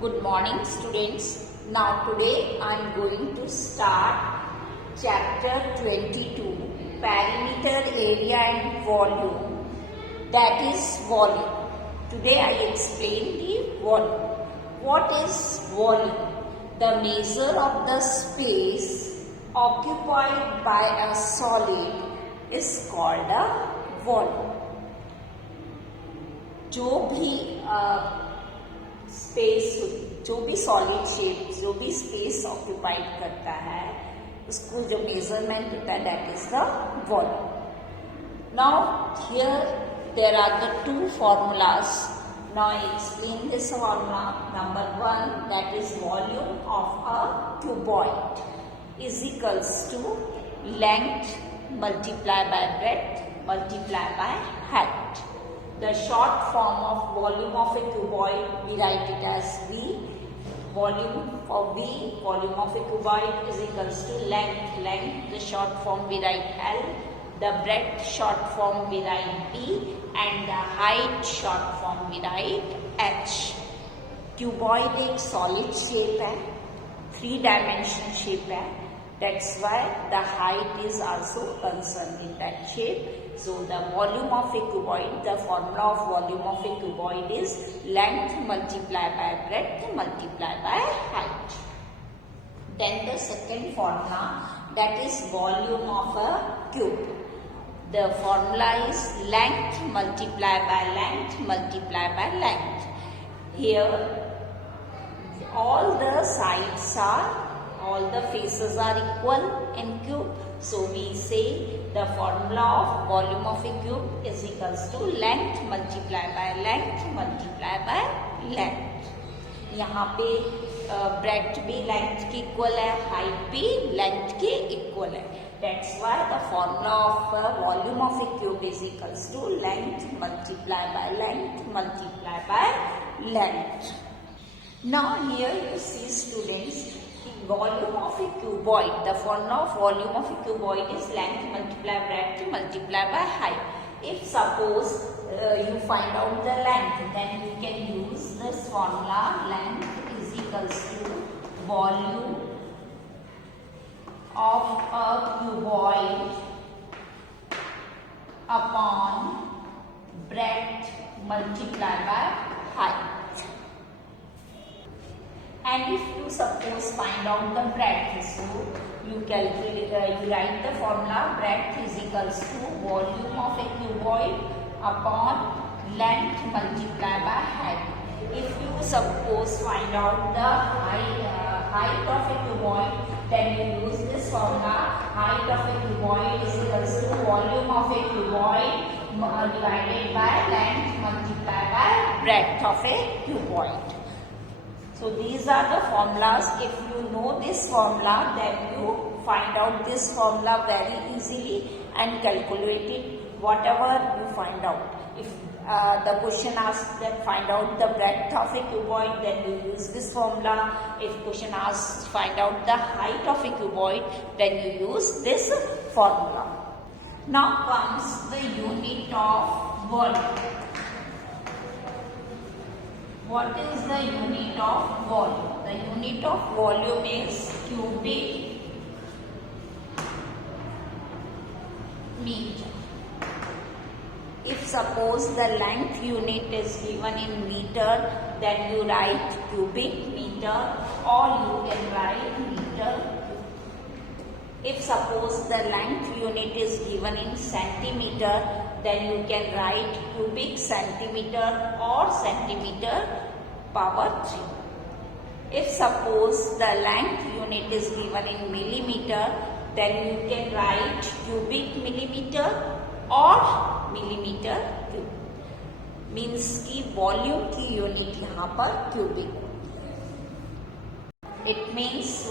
Good morning, students. Now today I am going to start chapter 22, perimeter area and volume, that is volume. Today I explain the volume. What is volume? The measure of the space occupied by a solid is called a volume. जो भी स्पेस, जो भी solid shape, जो भी space occupied करता है, उसको जो मेजरमेंट होता है, that is the volume. Now here there are the two formulas. Now explain this formula. Number 1, that is volume of a cuboid is equals to length multiply by breadth multiply by height. The short form of volume of a cuboid, we write it as V. Volume of V, volume of a cuboid is equals to length. Length, the short form we write L. The breadth, short form we write B. And the height, short form we write H. Cuboid एक solid shape है, 3-dimensional shape है. That's why the height is also concerned in that shape. So the volume of a cuboid, the formula of volume of a cuboid is length multiplied by breadth multiplied by height. Then the second formula, that is volume of a cube. The formula is length multiplied by length multiplied by length. Here all the sides are, all the faces are equal in cube. So we say the formula of volume of a cube is equals to length multiplied by length multiplied by length. यहाँ पे breadth भी length की equal है, height भी length की equal है. That's why the formula of volume of a cube is equals to length multiplied by length multiplied by length. Now here you see, students, volume of a cuboid, the formula of volume of a cuboid is length multiplied breadth multiplied by height. If suppose you find out the length, then you can use this formula. Length is equals to volume of a cuboid upon breadth multiplied by height. And if you suppose find out the breadth, so you calculate, you write the formula. Breadth is equals to volume of a cuboid upon length multiplied by height. If you suppose find out the height of a cuboid, then you use this formula. Height of a cuboid is equals to volume of a cuboid divided by length multiplied by breadth of a cuboid. So these are the formulas. If you know this formula, then you find out this formula very easily and calculate it whatever you find out. If the question asks that find out the breadth of a cuboid, then you use this formula. If question asks find out the height of a cuboid, then you use this formula. Now comes the unit of volume. What is the unit of volume? The unit of volume is cubic meter. If suppose the length unit is given in meter, then you write cubic meter, or you can write meter. If suppose the length unit is given in centimeter, then you can write cubic centimeter or centimeter power 3. If suppose the length unit is given in millimeter, then you can write cubic millimeter or millimeter cube. Means की volume की unit यहाँ पर cubic. It means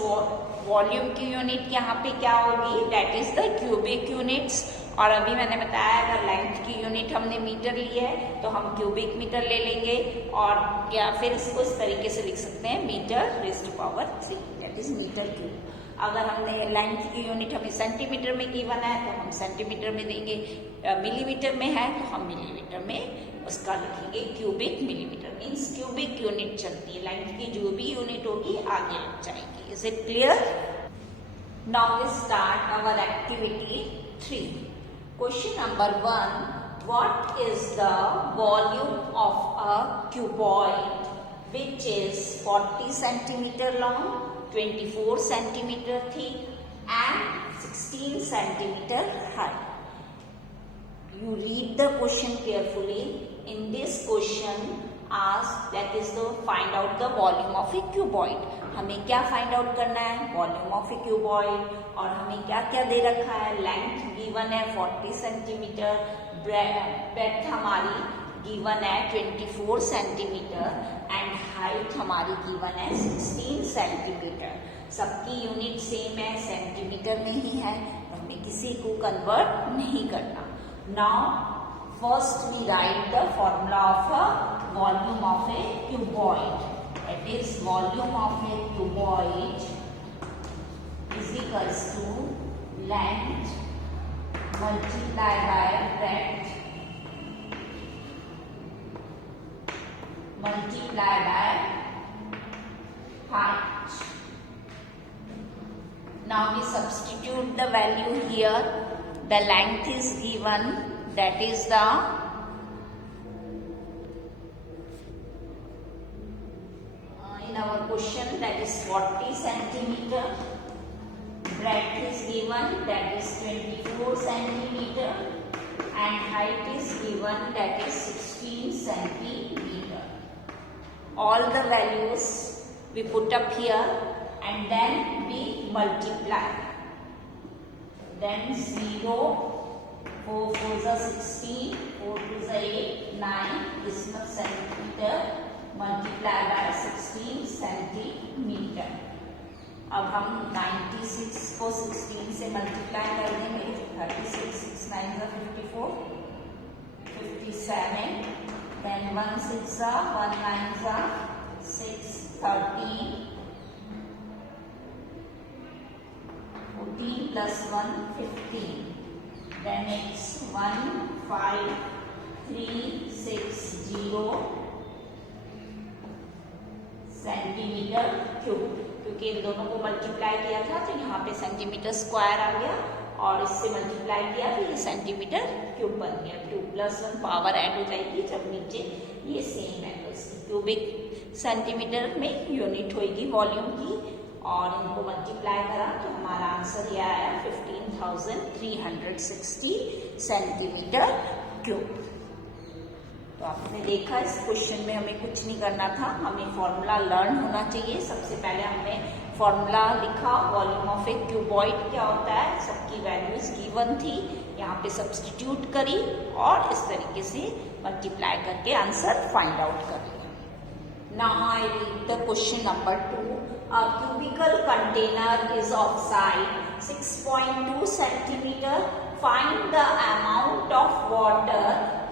volume की यूनिट यहाँ पे क्या होगी, that is the cubic units. और अभी मैंने बताया अगर लेंथ की यूनिट हमने मीटर ली है तो हम क्यूबिक मीटर ले लेंगे, और या फिर इसको इस तरीके से लिख सकते हैं metre raised to power 3, that is metre cube. अगर हमने लेंथ की यूनिट हमें सेंटीमीटर में गिवन है तो हम सेंटीमीटर में देंगे, मिलीमीटर में है तो हम मिलीमीटर में उसका लिखेंगे cubic millimetre, means cubic unit चलती है, लेंथ की जो भी यूनिट होगी आगे लग जाएगी। Is it clear? Now we start our activity 3। Question number 1, what is the volume of a cuboid which is 40 centimeter long, 24 centimeter thick and 16 centimeter high? You read the question carefully. In this question asked, that is the find out the volume of a cuboid. हमें क्या find out करना है? Volume of a cuboid. और हमें क्या क्या दे रखा है? लेंथ गिवन है 40 सेंटीमीटर, ब्रेड्थ हमारी गिवन है 24 सेंटीमीटर एंड हाइट हमारी गिवन है 16 सेंटीमीटर। सबकी यूनिट सेम है, सेंटीमीटर में ही है, हमें किसी को कन्वर्ट नहीं करना। Now first we write the formula of a volume of a cuboid. That is volume of a cuboid is equals to length multiplied by breadth multiplied by height. Now we substitute the value here. The length is given, that is the our question, that is 40 centimeter, breadth is given, that is 24 centimeter and height is given, that is 16 centimeter. All the values we put up here and then we multiply. Then 0, 4 4 is 16, 4 2 is 8, 9 this much centimeter multiply by 16 सेंटीमीटर। अब हम 96 को 16 से मल्टीप्लाई कर देंगे, 36 6 9 54, 57, then 1 6 1 9 6 13, 14 plus 1 15, then it's 1 5 3 6 0 centimetre cube, क्योंकि इन दोनों को मल्टीप्लाई किया था तो यहाँ पे सेंटीमीटर स्क्वायर आ गया और इससे मल्टीप्लाई किया तो ये सेंटीमीटर क्यूब बन गया। 2 + 1 पावर ऐड हो जाएगी जब नीचे ये सेम है तो क्यूबिक सेंटीमीटर में यूनिट होगी वॉल्यूम की, और इनको मल्टीप्लाई करा तो हमारा आंसर ये आया 15,360 सेंटीमीटर क्यूब। तो आपने देखा इस क्वेश्चन में हमें कुछ नहीं करना था, हमें फॉर्मूला लर्न होना चाहिए। सबसे पहले हमने फॉर्मूला लिखा, वॉल्यूम ऑफ ए क्यूबॉइड क्या होता है, सबकी वैल्यूज गिवन थी, यहाँ पे सब्स्टिट्यूट करी और इस तरीके से मल्टीप्लाई करके आंसर फाइंड आउट कर लिया। Now I read the question number 2। A cubical container is of size 6.2 centimeter. Find the amount of water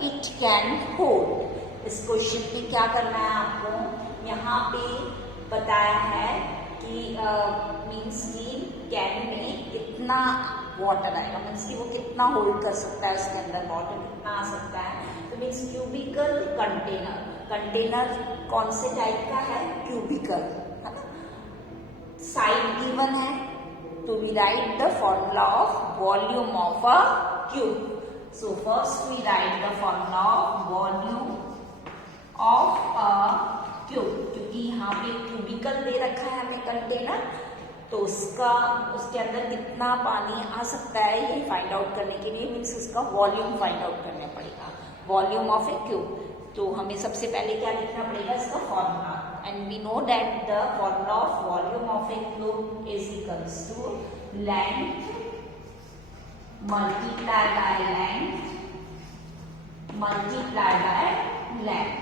it can hold. इस क्वेश्चन में क्या करना है आपको, यहाँ पे बताया है कि मीन्स की कैन में कितना वाटर आएगा, मीन्स की वो कितना होल्ड कर सकता है, उसके अंदर वाटर कितना आ सकता है। तो मीन्स क्यूबिकल कंटेनर, कंटेनर कौन से टाइप का है, क्यूबिकल, है ना। साइड गिवन है तो we write the formula of volume of a cube. So first we write the formula of volume of a cube, क्योंकि यहाँ पे क्यूबिकल दे रखा है हमें कंटेनर, तो उसके अंदर कितना पानी आ सकता है ये फाइंड आउट करने के लिए मीन्स उसका वॉल्यूम फाइंड आउट करना पड़ेगा, वॉल्यूम ऑफ ए क्यूब। तो हमें सबसे पहले क्या लिखना पड़ेगा, इसका formula, and we know that the formula of volume of a cube is equals to length multiply by length multiply by length.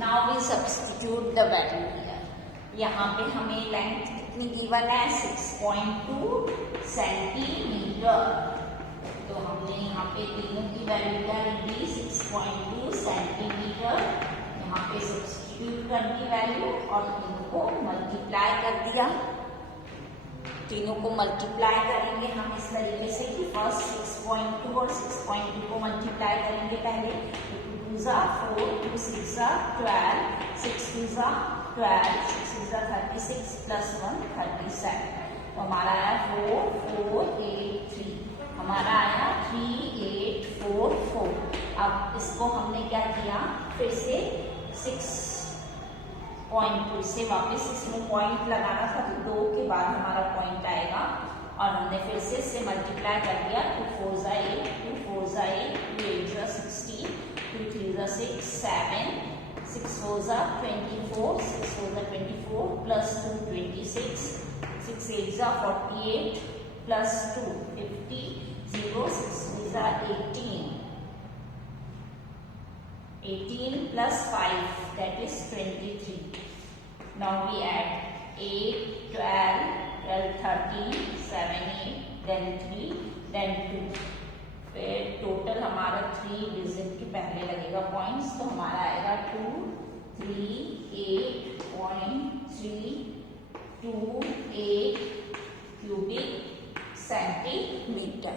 Now we substitute the value here. यहाँ पे हमें लेंथ कितनी गिवन है, 6.2 सेंटीमीटर। तो हमने यहाँ पे तीनों की वैल्यू क्या ली, 6.2 सेंटीमीटर। यहाँ पे सब्स्टिट्यूट कर दी वैल्यू और तीनों को मल्टीप्लाई कर दिया तीनों को मल्टीप्लाई करेंगे हम इस तरीके से कि फर्स्ट 6.2 और 6.2 को मल्टीप्लाई करेंगे पहले। 2 ज़ा 4, 2 6 ज़ा 12, 6 2 ज़ा 12, 6 6 ज़ा 36 प्लस 1 37। तो हमारा आया 4483, हमारा आया 3844। अब इसको हमने क्या किया, फिर से 6.2 से वापस इसमें पॉइंट लगाना था, तो 2 के बाद हमारा पॉइंट आएगा और हमने फिर से इससे मल्टीप्लाई कर दिया। 2 4 ज़ा 8, 2 4 ज़ा 8, 2 8 ज़ा 16, 2 3 ज़ा 6 7, 6 4 ज़ा 24, 6 4 ज़ा 24 प्लस 2 26, 6 8 ज़ा 48 प्लस 2 50, 0 6 3 ज़ा 18, 18 plus 5, that is 23. Now we add 8, 12, 12, 13, 7, 8, then 3, then 2. फिर टोटल हमारा 3 डिजिट के पहले लगेगा पॉइंट्स, तो हमारा आएगा 238.328 क्यूबिक सेंटीमीटर।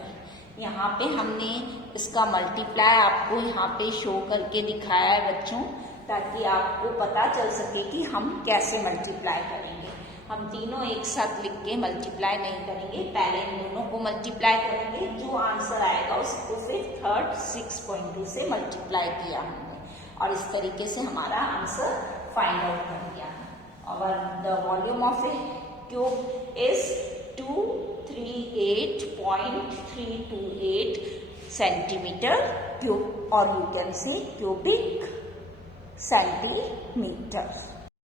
यहाँ पे हमने इसका मल्टीप्लाई आपको यहाँ पे शो करके दिखाया है बच्चों, ताकि आपको पता चल सके कि हम कैसे मल्टीप्लाई करेंगे। हम तीनों एक साथ लिख के मल्टीप्लाई नहीं करेंगे, पहले इन दोनों को मल्टीप्लाई करेंगे, जो आंसर आएगा उसको फिर थर्ड 6.2 से मल्टीप्लाई किया हमने और इस तरीके से हमारा आंसर फाइंड आउट कर दिया। और the volume of a cube is 238.328 centimeter cube, or you can say cubic centimeter.